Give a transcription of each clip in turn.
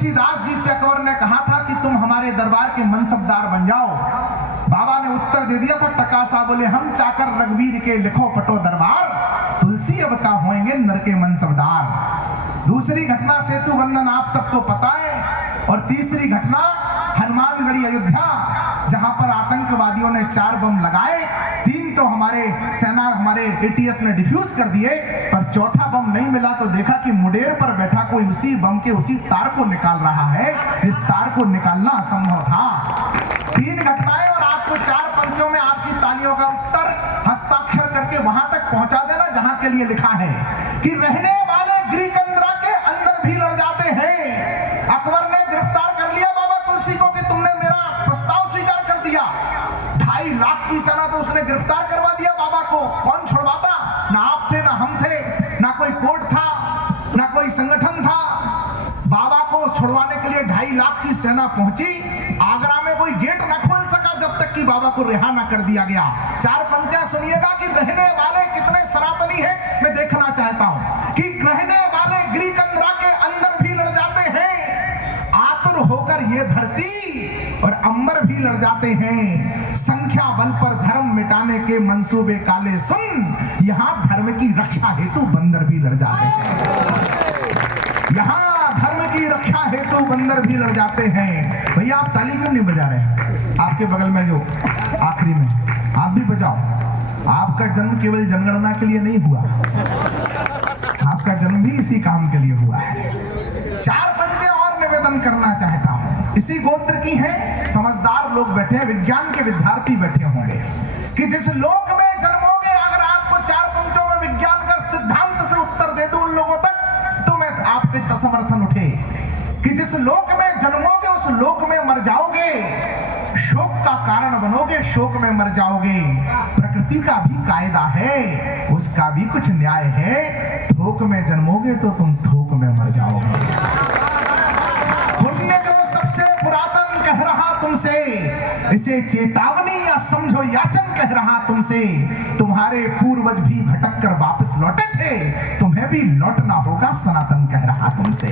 तुलसीदास जी से अकबर ने कहा था कि तुम हमारे दरबार के मनसबदार बन जाओ। बाबा ने उत्तर दे दिया था टकासा बोले, हम चाकर रघुवीर के लिखो पटो दरबार, तुलसी अब का होंगे नर के मनसबदार। दूसरी घटना सेतु बंधन आप सबको पता है। और तीसरी घटना हनुमानगढ़ी अयोध्या, जहां पर आतंकवादियों ने 4 बम लगाए, 3 तो हमारे एटीएस ने डिफ्यूज कर दिए, पर चौथा बम नहीं मिला तो देखा कि मुडेर पर बैठा कोई उसी बम के उसी तार को निकाल रहा है जिस तार को निकालना असंभव था। 3 घटनाएं और आपको 4 पंक्तियों में आपकी तालियों का उत्तर हस्ताक्षर करके वहां तक पहुंचा देना जहां के लिए लिखा है कि रहने वाले गिरिकंदरा के अंदर भी लड़ जाते हैं। अकबर ने गिरफ्तार कर लिया बाबा तुलसी को कि तुमने मेरा प्रस्ताव स्वीकार कर दिया। 2.5 लाख की सेना तो उसने गिरफ्तार करवा दिया बाबा को। कौन छुड़वाता? ना आप थे ना हम थे, ना कोई कोर्ट था, ना कोई संगठन था। बाबा को छुड़वाने के लिए 2.5 लाख की सेना पहुंची। आगरा में कोई गेट न खोल सका जब तक कि बाबा को रिहा न कर दिया गया। 4 पंक्तियां सुनिएगा कि रहने वाले कितने सनातनी हैं, मैं देखना चाहता हूं कि रहने वाले गिरिकंदरा के अंदर भी लड़ जाते हैं। आतुर होकर ये धरती और अंबर भी लड़ जाते हैं। संख्या बल पर धर्म मिटाने के मंसूबे काले सुन, यहां धर्म की रक्षा हेतु बंदर भी लड़ जाते हैं। यहां धर्म की रक्षा हेतु बंदर भी लड़ जाते हैं। भैया आप ताली क्यों नहीं बजा रहे? आपके बगल में जो आखिरी में, आप भी बजाओ। आपका जन्म केवल जनगणना के लिए नहीं हुआ, आपका जन्म भी इसी काम के लिए हुआ है। 4 पंक्तियां और निवेदन करना चाहता हूं। इसी गोत्र की हैं, समझदार लोग बैठे हैं, विज्ञान के विद्यार्थी बैठे होंगे कि जिस लोक में जन्मोगे, अगर आपको 4 पंक्तियों में विज्ञान का सिद्धांत से उत्तर दे दूं उन लोगों तक, तो मैं आपके समर्थन उठे कि जिस लोक में जन्मोगे उस लोक में मर जाओगे। शोक का कारण बनोगे, शोक में मर जाओगे। प्रकृति का भी कायदा है, उसका भी कुछ न्याय है। थोक में जन्मोगे तो तुम थोक में मर जाओगे। पुण्य जो सबसे पुरातन कह रहा तुमसे, इसे चेतावनी या समझो याचन कह रहा तुमसे। तुम्हारे पूर्वज भी भटक कर वापस लौटे थे, तुम्हें भी लौटना होगा, सनातन कह रहा तुमसे।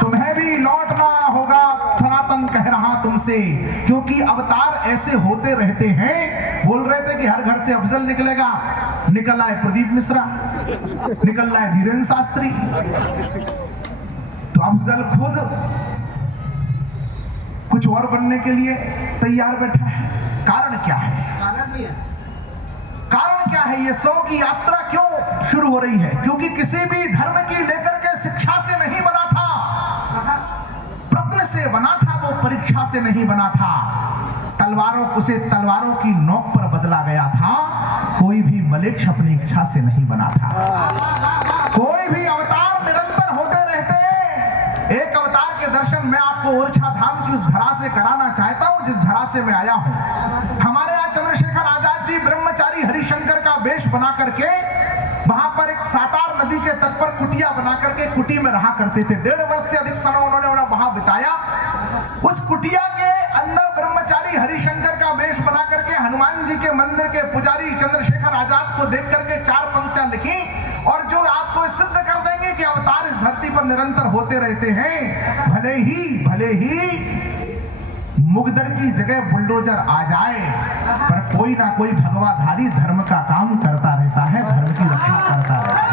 तुम्हें भी लौटना होगा, सनातन कह रहा तुमसे। क्योंकि अवतार ऐसे होते रहते हैं। बोल रहे थे कि हर घर से अफजल निकलेगा, निकल आए प्रदीप मिश्रा, निकल आए धीरेन्द्र शास्त्री। तो अफजल खुद कुछ और बनने के लिए तैयार बैठा है। कारण क्या है? कारण क्या है? ये 100 की यात्रा क्यों शुरू हो रही है? क्योंकि किसी भी धर्म की लेकर के शिक्षा से नहीं बना था, प्रश्न से बना था, वो परीक्षा से नहीं बना था। उसे तलवारों की नोक पर बदला गया था। कोई भी मलेच्छ अपनी इच्छा से नहीं बना था। कोई भी अवतार निरंतर होते रहते हैं। एक अवतार के दर्शन मैं आपको ओरछा धाम की उस धरा से कराना चाहता हूं जिस धरा से मैं आया हूं। हमारे यहाँ चंद्रशेखर आजाद जी ब्रह्मचारी हरिशंकर का वेश बना करके वहां पर एक सातार नदी के तट पर कुटिया बना करके कुटी में रहा करते थे। 1.5 वर्ष से अधिक समय उन्होंने वहां बिताया। उस कुटिया के अंदर ब्रह्मचारी हरिशंकर का वेश बना करके हनुमान जी के मंदिर के पुजारी चंद्रशेखर आजाद को देख करके 4 पंक्तियां लिखी, और जो आपको सिद्ध कर देंगे कि अवतार इस धरती पर निरंतर होते रहते हैं। भले ही मुगदर की जगह बुलडोजर आ जाए, पर कोई ना कोई भगवाधारी धर्म का काम करता रहता है, धर्म की रक्षा करता रहता है।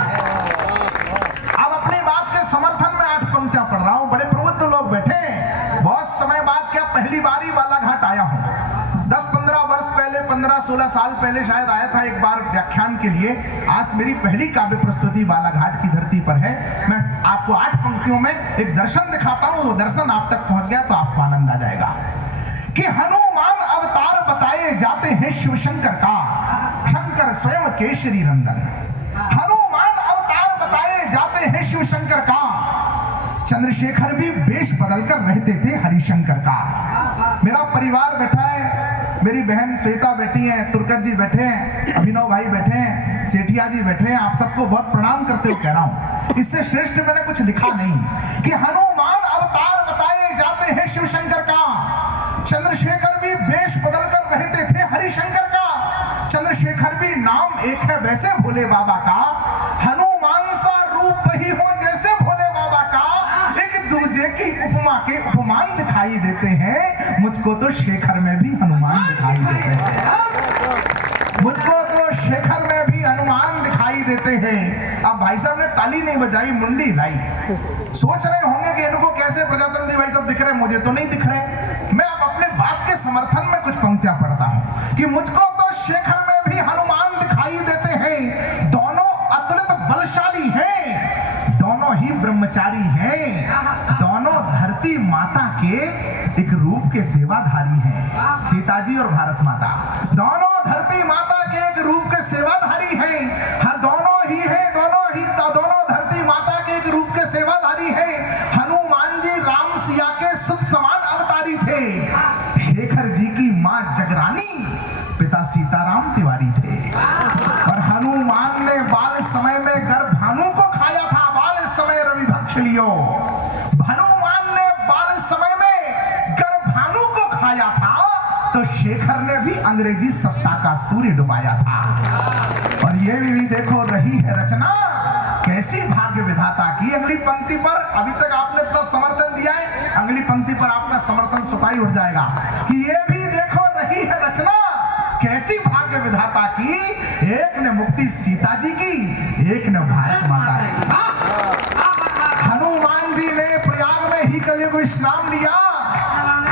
अब अपनी बात के समर्थन में 8 पंक्तियां पढ़ रहा हूं। बड़े प्रबुद्ध लोग बैठे हैं। बहुत समय बाद, क्या पहली बारी बालाघाट आया हूं। 10-15 वर्ष पहले, 15-16 साल पहले शायद आया था एक बार व्याख्यान के लिए। आज मेरी पहली काव्य प्रस्तुति बालाघाट की धरती पर है। मैं आपको 8 पंक्तियों में एक दर्शन दिखाता हूं। वो दर्शन आप तक पहुंच गया तो आपको आनंद आ जाएगा कि हनुमान अवतार बताए जाते हैं शिव शंकर का, शंकर स्वयं केशरी नंदन। हनुमान अवतार बताए जाते हैं शिव शंकर का, चंद्रशेखर भी वेश बदलकर रहते थे हरिशंकर का। मेरा परिवार बैठा है, मेरी बहन श्वेता बैठी है, तुर्कट जी बैठे हैं, अभिनव भाई बैठे हैं, सेठिया जी बैठे हैं। आप सबको बहुत प्रणाम करते हुए कह रहा हूं, इससे श्रेष्ठ मैंने कुछ लिखा नहीं कि हनुमान अवतार बताए जाते हैं शिव शंकर का, चंद्रशेखर भी वेश बदलकर रहते थे हरिशंकर का। चंद्रशेखर भी नाम एक है वैसे भोले बाबा का, हनुमान सा रूप ही हो जैसे भोले बाबा का, एक दूजे जे की उपमा के उपमान दिखाई देते हैं, मुझको तो शेखर में भी हनुमान दिखाई देते हैं, मुझको तो शेखर में भी हनुमान दिखाई देते हैं। अब भाई साहब ने ताली नहीं बजाई, मुंडी हिलाई। सोच रहे होंगे कि इनको कैसे प्रजातंत्री भाई साहब दिख रहे, मुझे तो नहीं दिख रहे। मैं अब अपने बात के समर्थन में कुछ पंक्तियां पढ़ता हूं कि मुझको तो शेखर में भी हनुमान दिखाई देते हैं, दोनों अतुलित बलशाली हैं, दोनों ही ब्रह्मचारी हैं, दोनों धरती माता के एक रूप के सेवाधारी हैं। सीता जी और भारत माता दोनों धरती माता के एक रूप के सेवाधारी हैं। हर दोनों ही हैं, दोनों धरती माता के एक रूप के सेवाधारी हैं। हनुमान जी राम सिया के सुत समान अवतारी थे। शेखर जी की मां जगरानी, पिता सीताराम तिवारी थे। और हनुमान ने बाल समय में गर्भानु को खाया था, बाल समय रवि भक्ष लियो। हनुमान ने बाल समय में गर्भानु को खाया था, तो शेखर ने भी अंग्रेजी सत्ता का सूर्य डुबाया था। और ये भी देखो रही है रचना, कैसी भाग्य विधाता की। अगली पंक्ति पर अभी तक आपने इतना समर्थन दिया है, अगली पंक्ति पर आपका समर्थन स्वतः ही उठ जाएगा कि ये भी देखो रही है रचना, कैसी भाग्य विधाता की। एक ने मुक्ति सीता जी की, एक ने भारत माता की। हनुमान जी ने प्रयाग में ही कलयुग विश्राम लिया,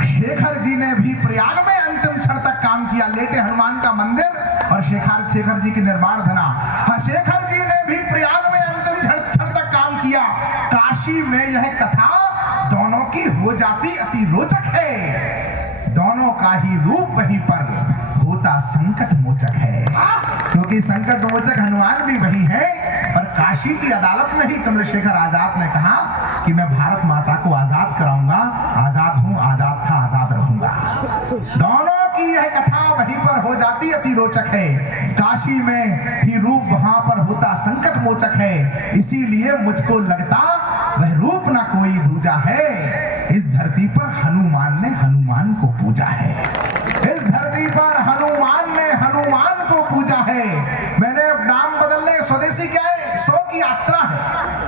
शेखर जी ने भी प्रयाग में अंतिम क्षण तक काम किया। लेटे हनुमान का मंदिर और शेखर जी की निर्माण धना। शेखर जी ने भी प्रयाग में अंतिम क्षण तक काम किया। काशी में यह कथा दोनों की हो जाती अति रोचक है, दोनों का ही रूप वहीं पर होता संकट मोचक है, क्योंकि संकट मोचक हनुमान भी वही है। और काशी की अदालत में ही चंद्रशेखर आजाद ने कहा कि मैं भारत माता को आजाद कराऊंगा, आजाद हूं, आजाद था, आजाद रहूंगा। दोनों की यह कथा वहीं पर हो जाती अति रोचक है। काशी में ही रूप वहां पर होता संकट मोचक है, इसीलिए मुझको लगता वह रूप ना कोई दूजा है। इस धरती पर हनुमान ने हनुमान को पूजा है, इस धरती पर हनुमान ने हनुमान को पूजा है। मैंने नाम बदलने, स्वदेशी क्या है, 100 की यात्रा है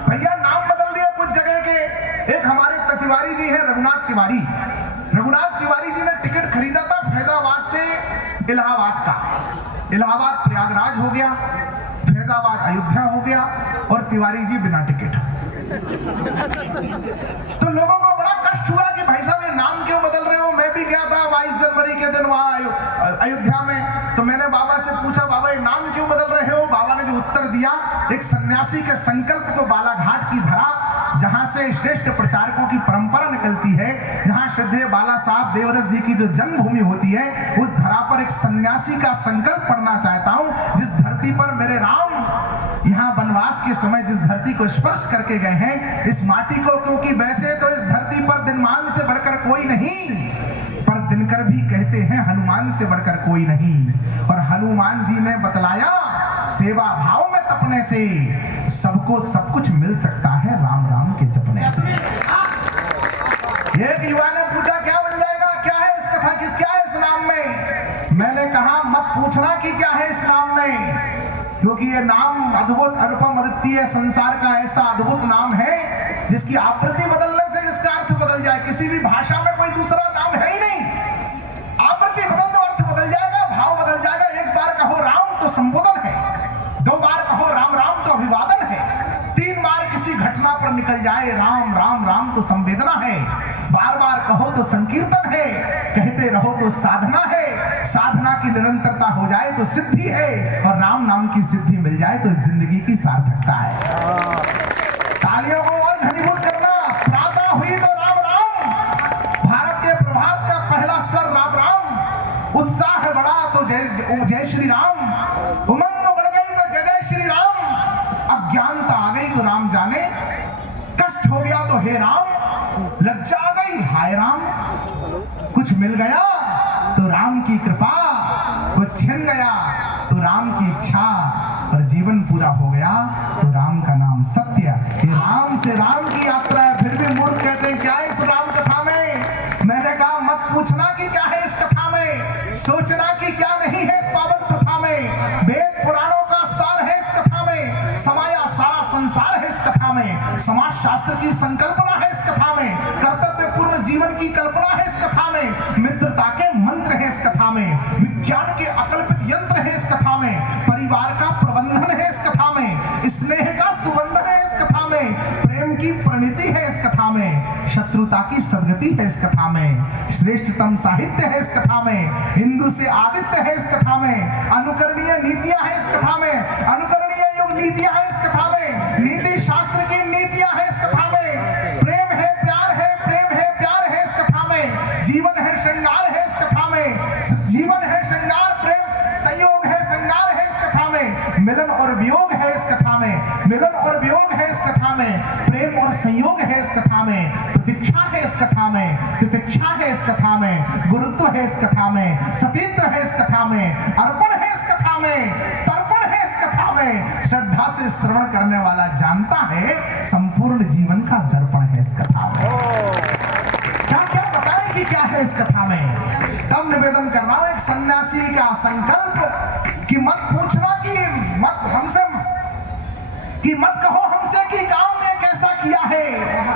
भैया, नाम बदल दिए कुछ जगह के। एक हमारे तिवारी जी है, रघुनाथ तिवारी। रघुनाथ तिवारी जी ने टिकट खरीदा था फैजाबाद से इलाहाबाद का। इलाहाबाद प्रयागराज हो गया, फैजाबाद अयोध्या हो गया, और तिवारी जी बिना टिकट। तो लोगों को बड़ा कष्ट हुआ कि भाई साहब ये नाम क्यों बदल रहे हो। मैं भी गया था 22 जनवरी के दिन वहां अयोध्या में, तो मैंने बाबा से पूछा, बाबा ये नाम क्यों बदल रहे हो। बाबा ने जो उत्तर दिया, एक सन्यासी के संकल्प को बालाघाट की धरा, जहां से श्रेष्ठ प्रचारकों की परंपरा निकलती है, जहां श्रद्धेय बाला साहब देवरस जी की जो जन्मभूमि होती है, उस धरा पर एक सन्यासी का संकल्प पढ़ना चाहता हूं। जिस धरती पर मेरे राम यहाँ वनवास के समय जिस धरती को स्पर्श करके गए हैं, इस माटी को, क्योंकि वैसे तो इस धरती पर दिनमान से बढ़कर कोई नहीं, पर दिनकर भी कहते हैं हनुमान से बढ़कर कोई नहीं। और हनुमान जी ने बतलाया, सेवा भाव में तपने से सबको सब कुछ मिल सकता है, राम राम के जपने से। एक युवा ने पूछा क्या मिल जाएगा, क्या है इस कथा, क्या है इस नाम में। मैंने कहा मत पूछना कि क्या है इस नाम में, क्योंकि ये नाम अद्भुत, अनुपम, अद्वितीय, संसार का ऐसा अद्भुत नाम है जिसकी आवृत्ति बदलने से इसका अर्थ बदल जाए। किसी भी भाषा में कोई दूसरा नाम है ही नहीं, आवृत्ति बदल दो अर्थ बदल जाएगा, भाव बदल जाएगा। एक बार कहो राम तो संबोधन है, 2 बार कहो राम राम तो अभिवादन है, 3 बार किसी घटना पर निकल जाए राम राम राम तो संवेदना है, बार बार कहो तो संकीर्तन है, कहते रहो तो साधना है, साधना की निरंतरता हो जाए तो सिद्धि है, और राम नाम की सिद्धि मिल जाए तो जिंदगी की सार्थकता है। तालियों को और घनीभूत करना, प्रातः हुई तो राम राम, भारत के प्रभात का पहला स्वर राम राम, उत्साह बढ़ा तो जय श्री राम, उमंग बढ़ गई तो जय जय श्री राम, अज्ञानता आ गई तो राम जाने, कष्ट हो गया तो हे राम, लज्जा आ गई हाय राम, कुछ मिल गया तो राम की कृपा, कुछ छिन गया तो राम की इच्छा, और जीवन पूरा हो गया तो राम का नाम सत्य। ये राम से राम की यात्रा है। फिर भी मूर्ख कहते हैं क्या है इस राम कथा में। मैंने कहा मत पूछना कि क्या है इस कथा में, सोचना कि क्या नहीं है इस पावन प्रथा में। वेद पुराणों का सार है इस कथा में, समाया सारा संसार है इस कथा कथा में, समाज शास्त्र की संकल्पना है इस कथा में, कर्तव्यपूर्ण जीवन की कल्पना है इस कथा में, मित्रता के मंत्र है इस कथा में, विज्ञान के अकल्पित यंत्र है इस कथा में, परिवार का प्रबंधन है इस कथा में, स्नेह का सुबंधन है इस कथा में, प्रेम की परिणति है इस कथा में, शत्रुता की सद्गति है इस कथा में, श्रेष्ठतम साहित्य है इस कथा में, हिंदू से आदित्य है इस कथा में, अनुकरणीय नीतियां है इस कथा में, अनुकरणीय युग नीतियां है इस कथा में, नीति शास्त्र की नीतियां है इस कथा में, प्रेम है प्यार है, प्रेम है प्यार है इस कथा में, जीवन है श्रृंगार है इस कथा में, जीवन है श्रृंगार, प्रेम संयोग है, श्रृंगार है इस कथा में, मिलन और वियोग है इस कथा में, मिलन और वियोग है इस कथा में, प्रेम और संयोग है इस कथा में, प्रतीक्षा है इस कथा में, तितिक्षा है इस कथा में, गुरुत्व है इस कथा में, सतीत्व है इस कथा में, अर्पण है इस कथा में, तर्पण है इस कथा में, श्रद्धा से श्रवण करने वाला जानता है संपूर्ण जीवन का दर्पण है इस कथा में। क्या क्या बताएं कि क्या है इस कथा में। तब निवेदन कर रहा हूं एक सन्यासी का संकल्प कि मत पूछना कि मत कहो हमसे कि काम में कैसा किया है,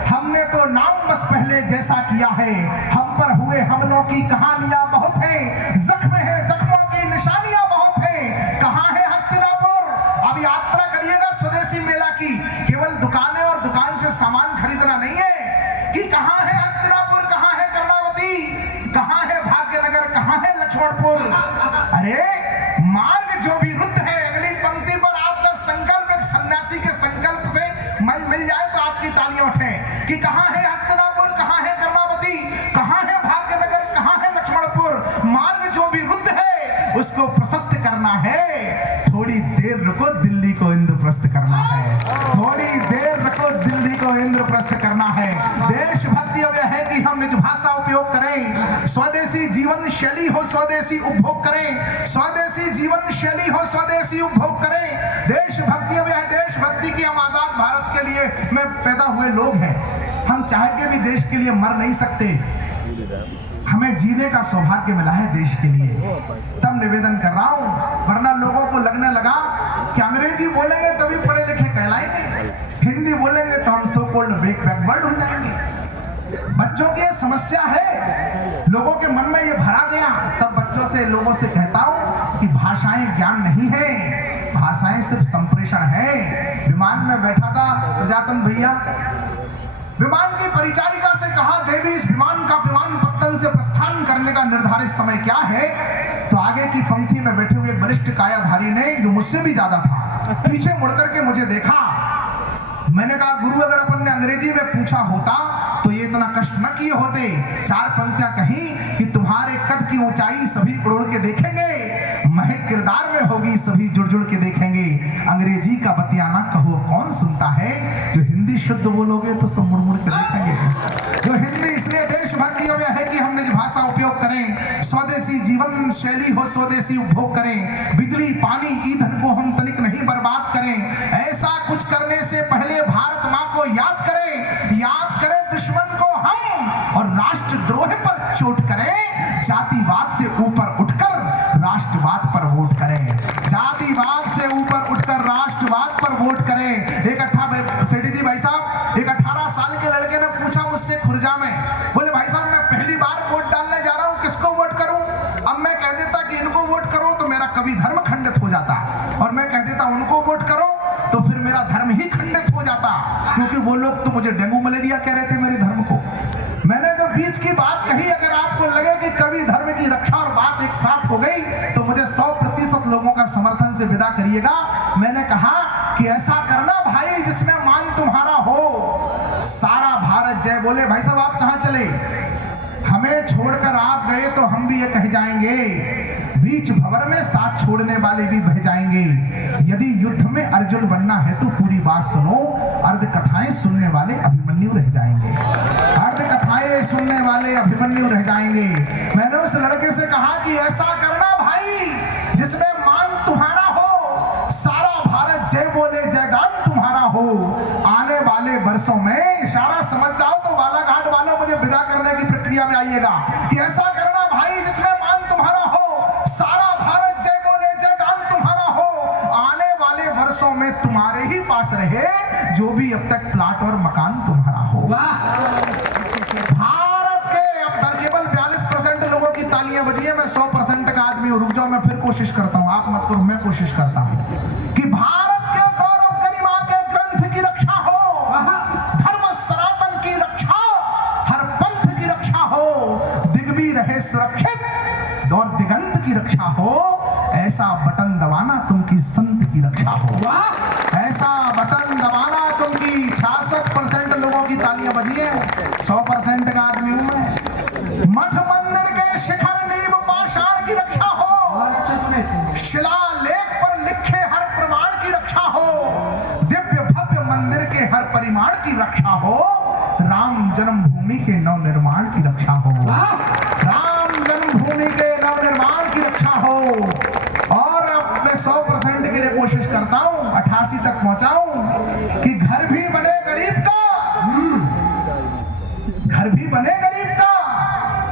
हमने तो नाम बस पहले जैसा किया है, हम पर हुए हमलों की कहानियां बहुत हैं, जख्म है जख्मों की निशानियां बहुत हैं, कहां है हस्तिनापुर। अब यात्रा करिएगा स्वदेशी मेला की, केवल दुकानें और दुकान से सामान खरीदना नहीं है कि कहां है हस्तिनापुर, कहां है कर्णावती, कहां है भाग्यनगर, कहां है लक्ष्मणपुर। अरे मार्ग जो भी रुद्ध है, अगली पंक्ति पर आपका संकल्प एक सन्यासी के संकल्प से मन मिल जाए तो आपकी तालियां उठें कि कहां है हस्तिनापुर, कहां है कर्णावती, कहां है भाग्यनगर, कहां है लक्ष्मणपुर। मार्ग जो भी रुद्ध है उसको प्रशस्त करना है, थोड़ी देर रुको दिल्ली को इंद्रप्रस्थ करना है, थोड़ी देर रुको दिल्ली को इंद्रप्रस्थ करना है। देशभक्ति अब यह है कि हम निज भाषा उपयोग करें, स्वदेशी जीवन शैली हो स्वदेशी उपभोग करें, स्वदेशी जीवन शैली हो स्वदेशी उपभोग करें। देशभक्ति अब यह देशभक्ति की हम आजाद भारत के लिए में पैदा हुए लोग हैं, हम चाह के भी देश के लिए मर नहीं सकते, हमें जीने का सौभाग्य मिला है देश के लिए। तब निवेदन कर रहा हूं, वरना लोगों को लगने लगा कि अंग्रेजी बोलेंगे तभी पढ़े लिखे कहलाएंगे, हिंदी बोलेंगे तो हम सो कॉल्ड बैकवर्ड हो जाएंगे। बच्चों की समस्या है, लोगों के मन में ये भरा गया। तब बच्चों से लोगों से कहता हूं कि भाषाएं ज्ञान नहीं है, भाषाएं सिर्फ संप्रेषण है। विमान में बैठा था प्रजातन भैया, विमान की परिचारिका से कहा देवी इस विमान का विमानपत्तन से प्रस्थान करने का निर्धारित समय क्या है। तो आगे की पंक्ति में बैठे हुए बलिष्ठ कायाधारी ने, जो मुझसे भी ज्यादा था, पीछे मुड़कर के मुझे देखा। मैंने कहा गुरु अगर अपन ने अंग्रेजी में पूछा होता तो ये इतना कष्ट न किए होते। चार पंक्तियां कही कि तुम्हारे कद की ऊंचाई सभी उड़ के देखेंगे, महक किरदार में होगी सभी जुड़ जुड़ के देखेंगे। अंग्रेजी का बतियाना कहो कौन सुनता है, जो हिंदी शुद्ध बोलोगे तो सब मुड़ मुड़ के देखेंगे। जो हिंदी, इसलिए देशभक्ति है कि हम निज भाषा उपयोग करें, स्वदेशी जीवन शैली हो स्वदेशी उपभोग करें, बिजली पानी ईंधन को हम तनिक नहीं बर्बाद करें। ऐसा कुछ करने से पहले भारत माँ को याद करें दुश्मन को हम, और राष्ट्रद्रोह पर चोट करें, जातिवाद से ऊपर उठकर राष्ट्रवाद पर वोट करें, जातिवाद से ऊपर उठकर राष्ट्रवाद पर वोट करें। सेठी जी भाई साहब, एक 18 साल के लड़के ने पूछा मुझसे खुर्जा में, बोले भाई साहब मैं पहली बार वोट डालने जा रहा हूं, किसको वोट करूं। अब मैं कह देता कि इनको वोट करो तो मेरा कवि धर्म खंडित हो जाता, और मैं कह देता उनको वोट करो तो फिर मेरा धर्म ही खंडित हो जाता, क्योंकि वो लोग तो मुझे डेंगू मलेरिया कह रहे थे मेरे धर्म को। मैंने जो बीच की बात कही, अगर आपको लगे कि कवि धर्म की रक्षा और बात एक साथ हो गई तो मुझे 100% लोगों का समर्थन से विदा करिएगा। मैंने कहा कि ऐसा करना भाई जिसमें मान तुम्हारा हो, सारा भारत जय बोले। भाई साहब आप कहां चले, हमें छोड़कर आप गए तो हम भी ये कह जाएंगे, बीच भंवर में साथ छोड़ने वाले भी बह जाएंगे। यदि युद्ध में अर्जुन बनना है तो पूरी बात सुनो, अर्ध कथाएं सुनने वाले अभिमन्यु रह जाएंगे, अर्ध कथाएं सुनने वाले अभिमन्यु रह जाएंगे। मैंने उस लड़के से कहा कि ऐसा करना भाई जिसमें मान तुम्हारा हो, सारा भारत जय बोले, जयगान तुम्हारा हो। आने वाले वर्षों में, इशारा समझ जाओ तो बालाघाट वालों मुझे विदा करने की प्रक्रिया में आइएगा, कि ऐसा करना भाई जिसमें मान तुम्हारा हो, सारा भारत जय बोले, जयगान तुम्हारा हो। आने वाले वर्षों में तुम्हारे ही पास रहे जो भी अब तक प्लाट और मकान तुम्हारा हो। भारत के अब तक केवल 42% लोगों की तालियां बजी है। मैं 100% का आदमी हूं। रुक जाओ, मैं फिर कोशिश करता हूं, आप मत करो, मैं कोशिश करता हूं कि भारत के गौरव गरिमा के ग्रंथ की रक्षा हो, धर्म सनातन की रक्षा, हर पंथ की रक्षा हो, दिग्वी रहे सुरक्षित और दिगंत की रक्षा हो। ऐसा बटन दबाना तुम की संत की रक्षा हो। ऐसा बटन दबाना तुम की 66% लोगों की तालियां बजी है। 100% का आदमी हूं मैं। मठ मंदिर के शिखर नींव पाषाण की रक्षा हो, शिलालेख पर लिखे हर प्रमाण की रक्षा हो, दिव्य भव्य मंदिर के हर परिमाण की रक्षा हो, राम जन्मभूमि के नवनिर्माण की रक्षा हो, राम जन्मभूमि के नवनिर्माण की रक्षा हो। और अब मैं 100% के लिए कोशिश करता हूं 88 तक पहुंचाऊं कि घर भी बने गरीब का, घर भी बने गरीब का,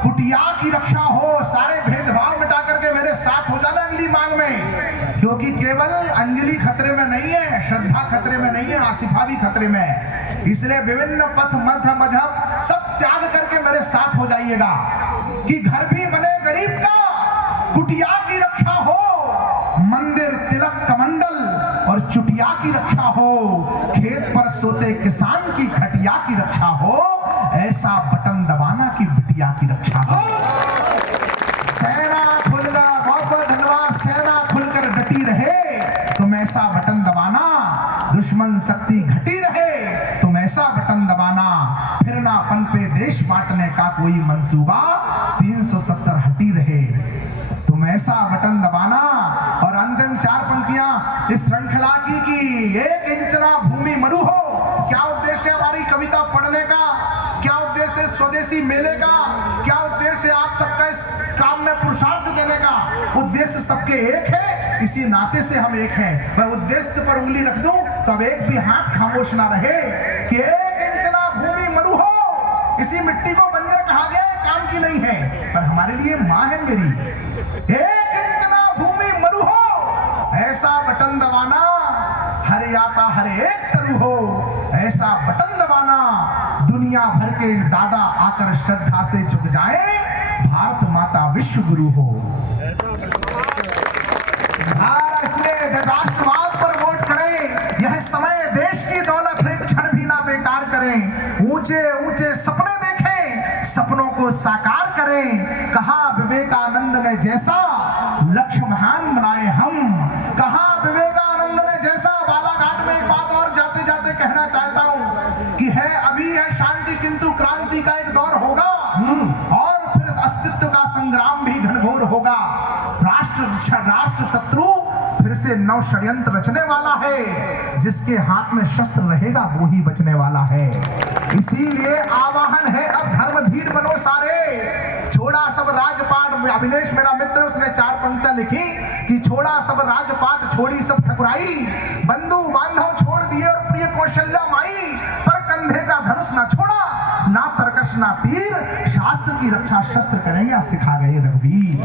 कुटिया की रक्षा हो। सारे भेदभाव मिटा करके मेरे साथ हो जाना अगली मांग में, क्योंकि केवल अंजलि खतरे में नहीं है, श्रद्धा खतरे में नहीं है, आसिफा भी खतरे में है। इसलिए विभिन्न पथ मत मजहब सब त्याग करके मेरे साथ हो जाइएगा कि घर भी बने गरीब का, कुटिया की रक्षा हो, मंदिर तिलक कमंडल और चुटिया की रक्षा हो, खेत पर सोते किसान की खटिया की रक्षा हो, ऐसा बटन दबाना की बिटिया की रक्षा हो। सेना खुलकर गौपर धनवा सेना खुलकर डटी रहे, तुम ऐसा बटन दबाना, दुश्मन शक्ति घटी रहे, तुम ऐसा बटन दबाना, फिर ना पन पे देश बांटने का कोई मंसूबा 370 हटी रहे, तुम ऐसा बटन दबाना। और अंतिम 4 पंक्तियां इस श्रृंखला की 1 इंच ना भूमि मरु हो। क्या उद्देश्य हमारी कविता पढ़ने का, क्या उद्देश्य स्वदेशी मेले का, क्या उद्देश्य आप सबका इस काम में पुरुषार्थ देने का? उद्देश्य सबके एक है, इसी नाते से हम एक हैं। मैं उद्देश्य पर उंगली रख दूं तो अब एक भी हाथ खामोश ना रहे कि 1 इंच ना भूमि मरु हो। इसी मिट्टी को बंजर कहा गया है, काम की नहीं है, पर हमारे लिए मां है मेरी। 1 इंच ना भूमि मरु हो, ऐसा बटन दबाना, हर याता हर एक तरु हो, ऐसा बटन दबाना, दुनिया भर के दादा आकर श्रद्धा से झुक जाए, भारत माता विश्व गुरु हो। इसलिए राष्ट्रवाद पर वोट करें, यह समय देश की दौलत है, क्षण भी ना बेकार करें, ऊंचे ऊंचे सपने देखें, सपनों को साकार करें। कहा विवेकानंद ने जैसा लक्ष्य महान बनाए हम, कहा विवेकानंद ने जैसा। बालाघाट में एक बात और जाते जाते कहना चाहता हूं कि है अभी है शांति, किंतु क्रांति का एक दौर होगा और फिर अस्तित्व का संग्राम भी घनघोर होगा। राष्ट्र शत्रु फिर से नव षड्यंत्र रचने वाला है, जिसके हाथ में शस्त्र रहेगा वो ही बचने वाला है। इसीलिए आवाहन है अब धर्म धीर बनो सारे, छोड़ा सब राजपाट। अभिनेश मेरा मित्र, उसने 4 पंक्तियां लिखी कि छोड़ा सब राजपाट, छोड़ी सब ठकुराई, बंधु बांधव छोड़ दिए और प्रिय कौशल्या माई, पर कंधे का धनुष ना छोड़ा, ना तरकश ना तीर, शास्त्र की रक्षा शस्त्र करेंगे सिखा गए रघुवीर।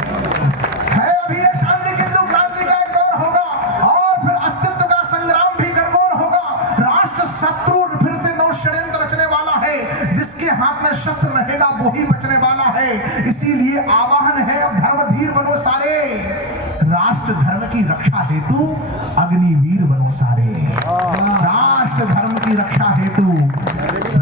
है अभी ये शांति, किंतु क्रांति का एक दौर होगा और फिर अस्तित्व का संग्राम भी घनघोर होगा। राष्ट्र शत्रु फिर से नव षड्यंत्र रचने वाला है, जिसके हाथ में शस्त्र रहेगा वो ही बचने वाला है। इसीलिए आवाहन है अब धर्म धीर बनो सारे, राष्ट्र धर्म की रक्षा हेतु अग्निवीर बनो सारे। राष्ट्र धर्म की रक्षा हेतु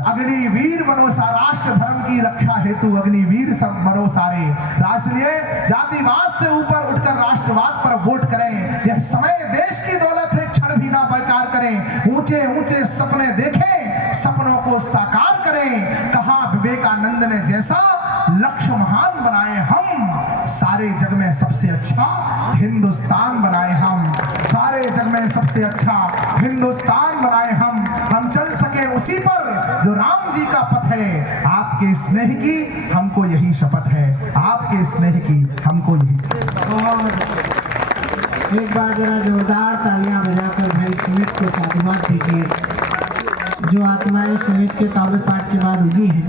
अग्निवीर बनो सारे, राष्ट्र धर्म की रक्षा हेतु अग्निवीर सब बनो सारे। इसलिए जातिवाद से ऊपर उठकर राष्ट्रवाद पर वोट करें। यह समय देश की दौलत है, क्षण भी ना बेकार करें, ऊंचे ऊंचे सपने देखें, सपनों को साकार करें। कहा विवेकानंद ने जैसा लक्ष्य महान बनाए हम, सारे जग में सबसे अच्छा हिंदुस्तान बनाए हम, सारे जग में सबसे अच्छा हिंदुस्तान बनाए हम चल सके उसी पर जो राम जी का पथ है। आपके स्नेह की हमको यही शपथ है, आपके स्नेह की हमको यही। और एक बार जरा जोरदार तालियां बजाकर भाई सुमित को साधुवाद दीजिए, जो आत्माएं सुमित के काव्य पाठ के बाद उगी हैं।